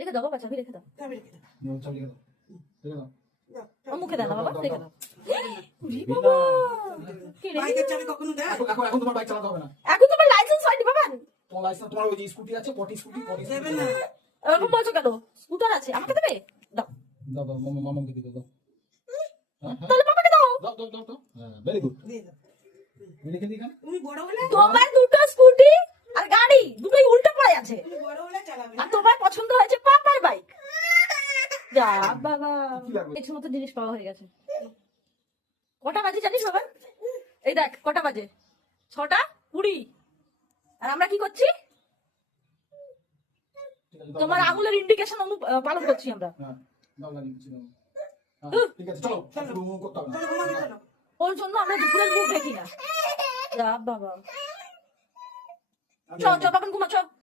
রেখে দাও বাবা, চাবি রেখে দাও। চাবি রেখে দাও। নিয়ে চাবি রেখে দাও। রেখে দাও। ও মুখে দাও না বাবা, রেখে দাও। উরি বিনা। বাবা, কি রে? বাইকের চাবি কখনো দেয়? এখন তোমার বাইক চালাতে হবে না। এখন তোমার লাইসেন্স হয়নি বাবা। তোমার লাইসেন্স, তোমার ওই যে স্কুটি আছে, পটি স্কুটি। দেবে না। এরকম বলছো কেন? স্কুটার আছে, আমাকে দেবে? দাও। দাও দাও, মামাকে দিয়ে দাও। হ্যাঁ হ্যাঁ, তাহলে পাপাকে দাও। দাও দাও দাও দাও। হ্যাঁ, ভেরি গুড। দিয়ে দাও। লিখে দিই এখানে। তুমি বড় হলে তোমার দুটো স্কুটি আর গাড়ি দুটোই উল্টো পড়ে আছে, তুমি বড় হলে চালাবে। আর তোমার পছন্দ হয়েছে পাপার বাইক। যা বাবা, কি লাগবে? এই সমস্ত জিনিস পাওয়া হয়ে গেছে। কটা বাজে জানিস বাবা? এই দেখ কটা বাজে, 6:20। আর আমরা কি করছি? ঠিক আছে, দাও, তোমার দাও। আঙুলের ইন্ডিকেশন পালন করছি আমরা। হ্যাঁ, দাও লাগিয়ে দিচ্ছি, দাও। হ্যাঁ, ঠিক আছে, চলো শুরু করতে হবে না। চলো ঘুমাতে চলো। ওর জন্য আমরা দুপুরের মুখ দেখি না। যা বাবা, চ চ বাবা ঘুমা চ।